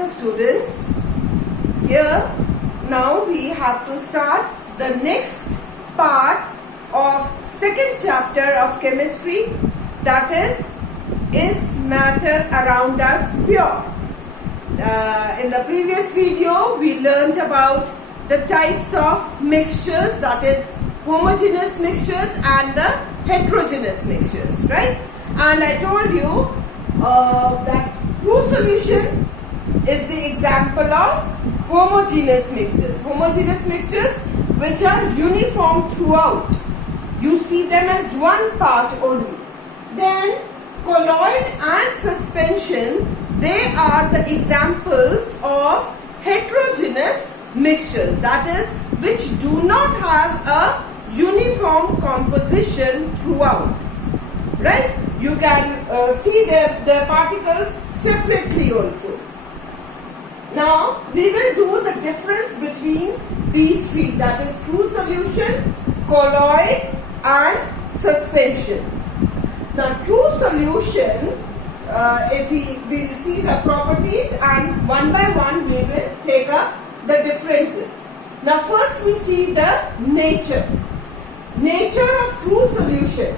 dear students, here now we have to start the next part of second chapter of chemistry, that is matter around us pure? In the previous video we learnt about the types of mixtures, that is homogeneous mixtures and the heterogeneous mixtures, right? And I told you that true solution is the example of homogeneous mixtures. Homogeneous mixtures which are uniform throughout. You see them as one part only. Then colloid and suspension, they are the examples of heterogeneous mixtures, that is, which do not have a uniform composition throughout, right? You can see the particles separately also. Now we will do the difference between these three, that is true solution, colloid and suspension. Now true solution, if we will see the properties and one by one we will take up the differences. Now first we see the nature. Nature of true solution.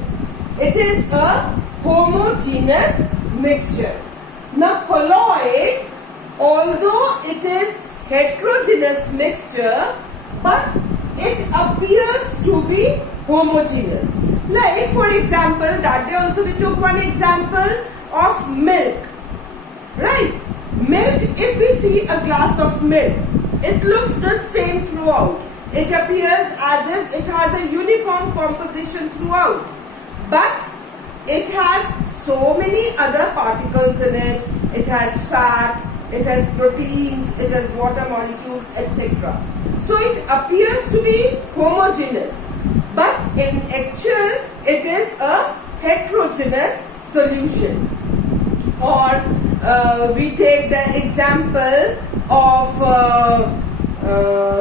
It is a homogeneous mixture. Now colloid, although it is heterogeneous mixture, but it appears to be homogeneous. Like for example, that day also we took one example of milk, right? Milk, if we see a glass of milk, it looks the same throughout. It appears as if it has a uniform composition throughout, but it has so many other particles in it. It has fat, it has proteins, it has water molecules, etc. So it appears to be homogeneous, but in actual it is a heterogeneous solution. Or we take the example of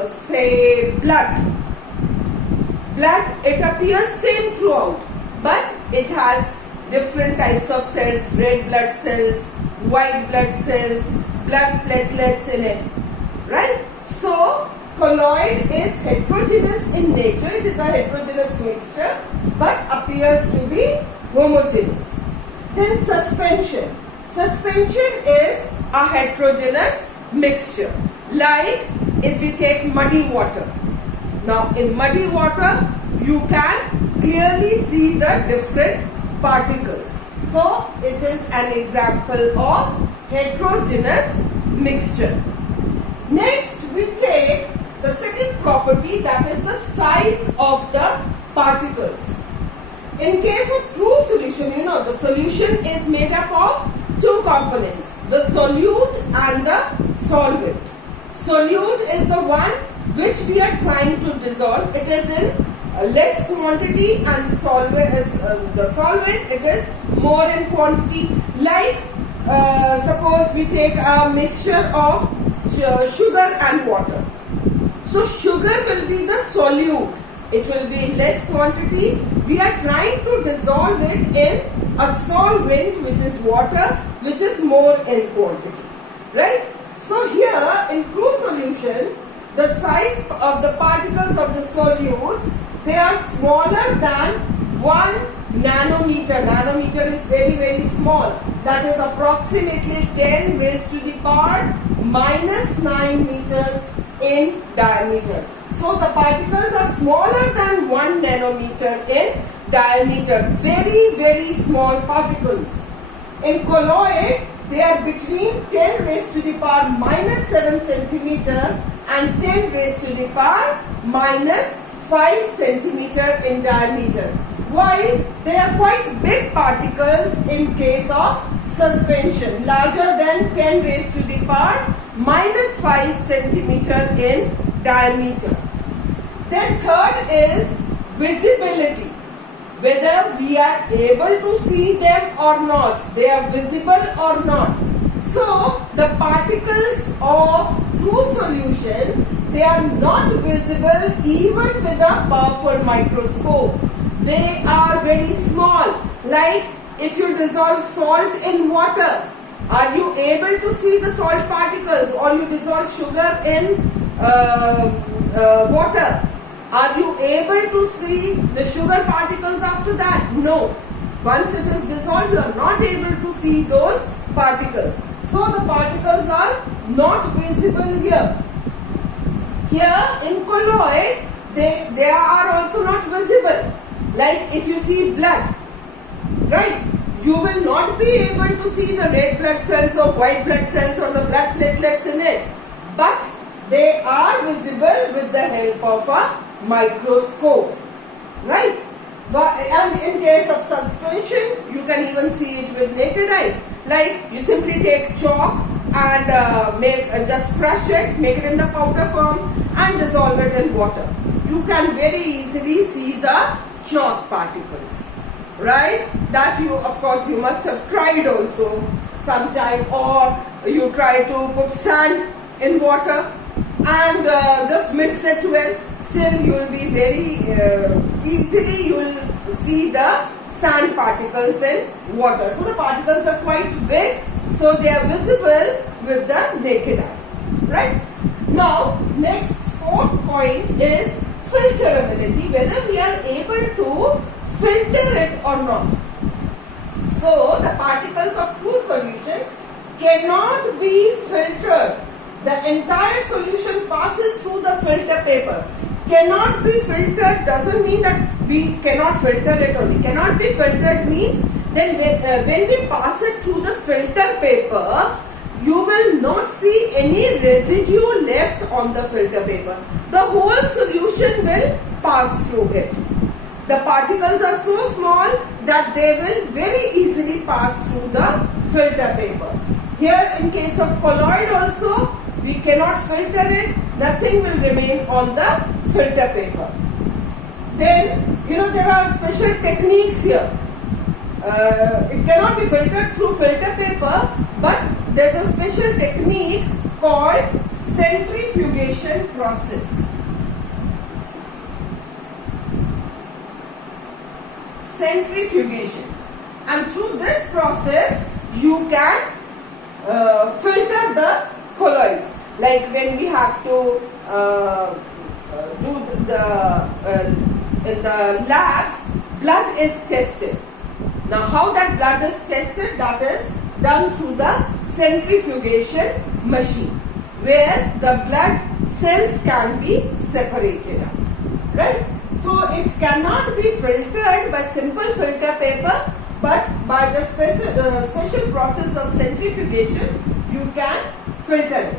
say blood. Blood, it appears same throughout, but it has different types of cells, red blood cells, white blood cells, blood platelets in it, right? So colloid is heterogeneous in nature. It is a heterogeneous mixture but appears to be homogeneous. Then suspension. Suspension is a heterogeneous mixture. Like if we take muddy water. Now in muddy water you can clearly see the different particles. So it is an example of heterogeneous mixture. Next we take the second property, that is the size of the particles. In case of true solution, you know the solution is made up of two components, the solute and the solvent. Solute is the one which we are trying to dissolve. It is in less quantity, and solvent is the solvent, it is more in quantity. Like suppose we take a mixture of sugar and water. So sugar will be the solute. It will be in less quantity. We are trying to dissolve it in a solvent, which is water, which is more in quantity, right? So here in true solution, the size of the particles of the solute, they are smaller than 1 nanometer. Nanometer is very, very small. That is approximately 10 raised to the power minus 9 meters in diameter. So the particles are smaller than 1 nanometer in diameter. Very, very small particles. In colloid, they are between 10 raised to the power minus 7 centimeter and 10 raised to the power minus 5 centimeter in diameter. While they are quite big particles in case of suspension, larger than 10 raised to the power minus 5 centimeter in diameter. Then third is visibility. Whether we are able to see them or not, they are visible or not. So the particles of true solution, they are not visible even with a powerful microscope. They are very small. Like if you dissolve salt in water, Are you able to see the salt particles, or you dissolve sugar in water? Are you able to see the sugar particles after that? No. Once it is dissolved, you are not able to see those particles. So the particles are not visible here. Here in colloid, they are also not visible. Like if you see blood, right? You will not be able to see the red blood cells or white blood cells or the blood platelets in it. But they are visible with the help of a microscope, right? And in case of suspension, you can even see it with naked eyes. Like you simply take chalk and just crush it, make it in the powder form and dissolve it in water. You can very easily see the chalk particles, right? That you, of course, you must have tried also sometime, or you try to put sand in water and just mix it well. Still you will be very easily, you will see the sand particles in water. So the particles are quite big, so they are visible with the naked eye, right? Now next fourth point is filterability, whether we are able to filter it or not. So the particles of true solution cannot be filtered. The entire solution passes through the filter paper. Cannot be filtered doesn't mean that we cannot filter it only. Cannot be filtered means then when we pass it through the filter paper, you will not see any residue left on the filter paper. The whole solution will pass through it. The particles are so small that they will very easily pass through the filter paper. Here in case of colloid also, we cannot filter it, nothing will remain on the filter paper. Then, there are special techniques here. It cannot be filtered through filter paper, but there's a special technique called centrifugation process. Centrifugation. And through this process, you can filter the colloids. Like when we have to do in the labs, blood is tested. Now how that blood is tested, that is done through the centrifugation machine, where the blood cells can be separated out, right? So it cannot be filtered by simple filter paper, but by the special process of centrifugation, you can filter it.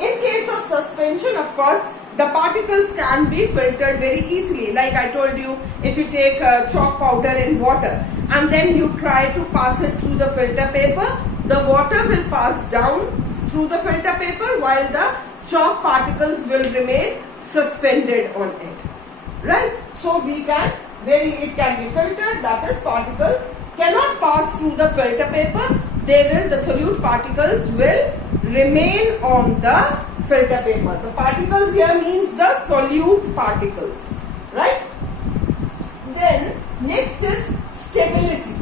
In case of suspension, of course, the particles can be filtered very easily. Like I told you, if you take chalk powder in water and then you try to pass it through the filter paper, the water will pass down through the filter paper while the chalk particles will remain suspended on it, right? So it can be filtered, that is, particles cannot pass through the filter paper. The solute particles will remain on the filter paper. The particles here means the solute particles, right? Then next is stability.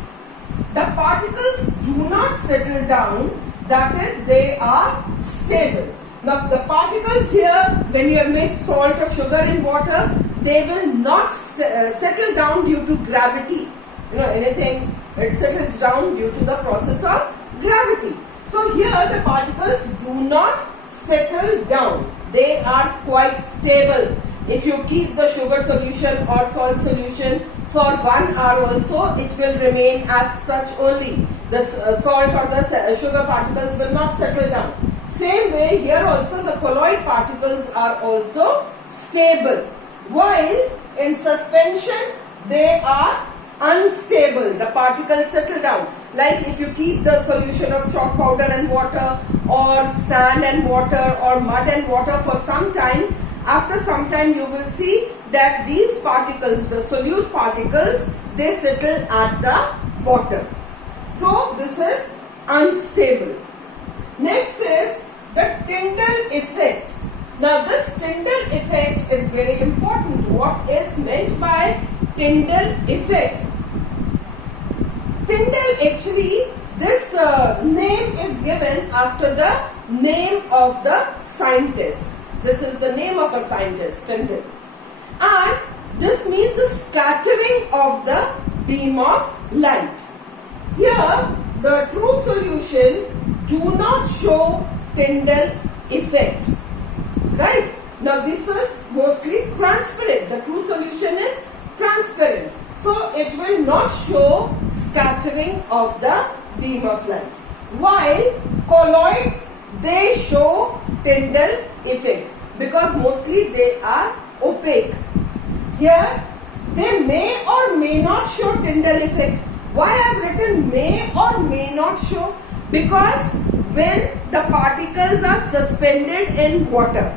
The particles do not settle down, that is, they are stable. Now the particles here, when you have mixed salt or sugar in water, they will not settle down due to gravity. Anything, it settles down due to the process of gravity. So here the particles do not settle down. They are quite stable. If you keep the sugar solution or salt solution for 1 hour also, it will remain as such only. The salt or the sugar particles will not settle down. Same way here also the colloid particles are also stable, while in suspension they are unstable. The particles settle down. Like if you keep the solution of chalk powder and water, or sand and water, or mud and water for some time, after some time you will see that these particles, the solute particles, they settle at the bottom. So this is unstable. Next is the Tyndall effect. Now this Tyndall effect is very important. What is meant by Tyndall effect? Tyndall, actually this name is given after the name of the scientist. This is the name of a scientist, Tyndall. And this means the scattering of the beam of light. Here the true solution do not show Tyndall effect. Right? Now this is mostly transparent. The true solution is transparent. So it will not show scattering of the beam of light. While colloids, they show Tyndall effect because mostly they are opaque. Here they may or may not show Tyndall effect. Why I have written may or may not show? Because when the particles are suspended in water,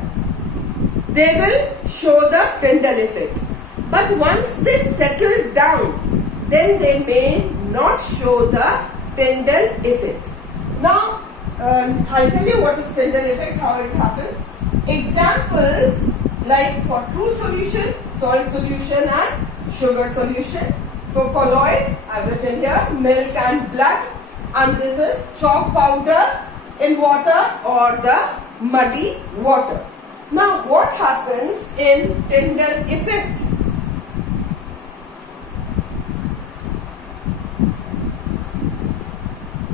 they will show the Tyndall effect. But once they settle down, then they may not show the Tyndall effect. Now, I'll tell you what is Tyndall effect, how it happens. Examples like for true solution, salt solution and sugar solution. For colloid, I've written here milk and blood, and this is chalk powder in water or the muddy water. Now, what happens in Tyndall effect?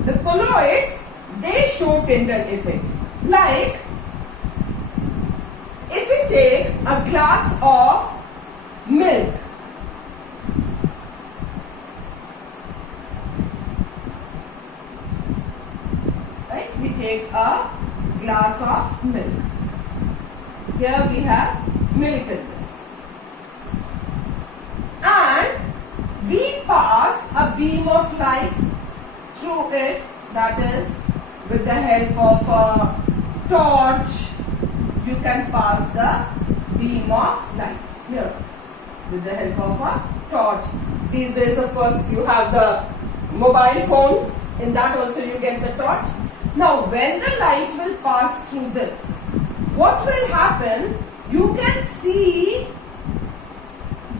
The colloids, they show Tyndall effect. Like, if we take a glass of milk, right? We take a glass of milk. Here we have milk in this. And we pass a beam of light through it, that is with the help of a torch. You can pass the beam of light here with the help of a torch. These days, of course, you have the mobile phones. In that also you get the torch. Now, when the light will pass through this, what will happen? You can see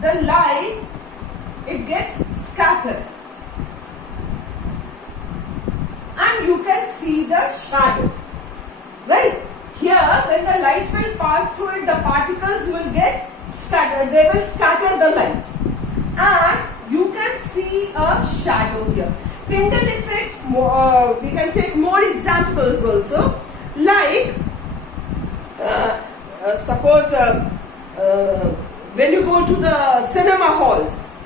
the light, it gets scattered. And you can see the shadow. Right? Here, when the light will pass through it, the particles will get scattered. They will scatter the light. And you can see a shadow here. Tyndall effect, we can take more examples also. Like, suppose when you go to the cinema halls,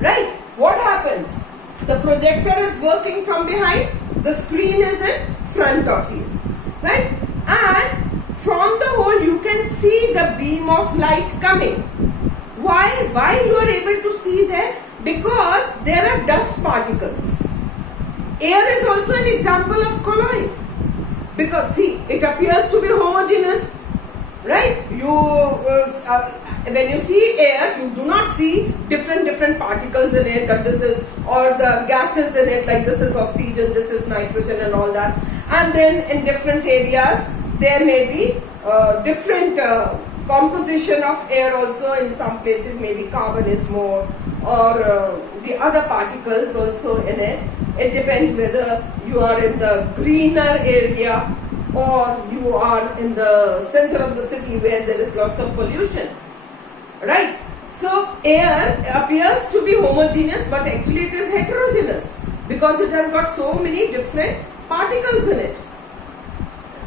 right? What happens? The projector is working from behind, the screen is in front of you, right? And from the hole you can see the beam of light coming. Why you are able to see there? Because there are dust particles. Air is also an example of colloid. Because see, it appears to be homogeneous, right? When you see air, you do not see different particles in it, that this is, or the gases in it, like this is oxygen, this is nitrogen and all that. And then in different areas, there may be different composition of air also. In some places maybe carbon is more, or the other particles also in it. It depends whether you are in the greener area or you are in the center of the city where there is lots of pollution, right? So air appears to be homogeneous, but actually it is heterogeneous because it has got so many different particles in it.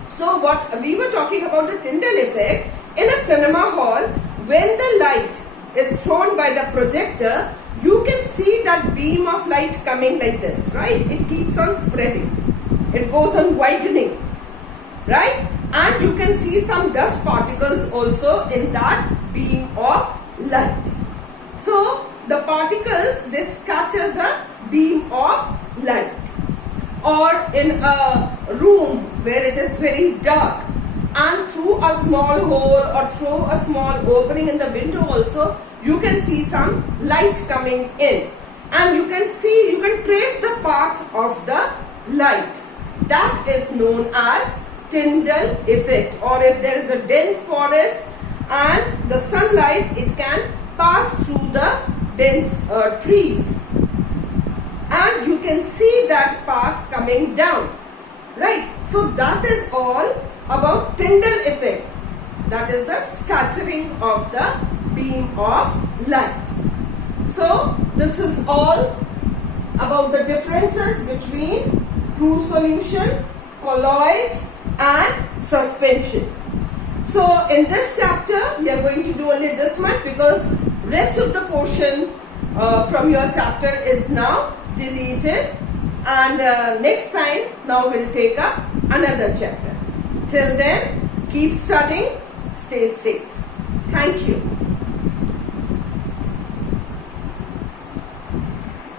So what we were talking about, the Tyndall effect in a cinema hall, when the light is thrown by the projector, you can see that beam of light coming like this, right? It keeps on spreading. It goes on widening, right? And you can see some dust particles also in that beam of light. So the particles, they scatter the beam of light. Or in a room where it is very dark, and through a small hole or through a small opening in the window also, you can see some light coming in, and you can trace the path of the light. That is known as Tyndall effect. Or if there is a dense forest and the sunlight, it can pass through the dense trees. and you can see that path coming down, right? So that is all about Tyndall effect. That is the scattering of the beam of light. So this is all about the differences between true solution, colloids and suspension. So in this chapter we are going to do only this much, because rest of the portion from your chapter is now deleted, and next time now we'll take up another chapter. Till then, keep studying, stay safe. Thank you.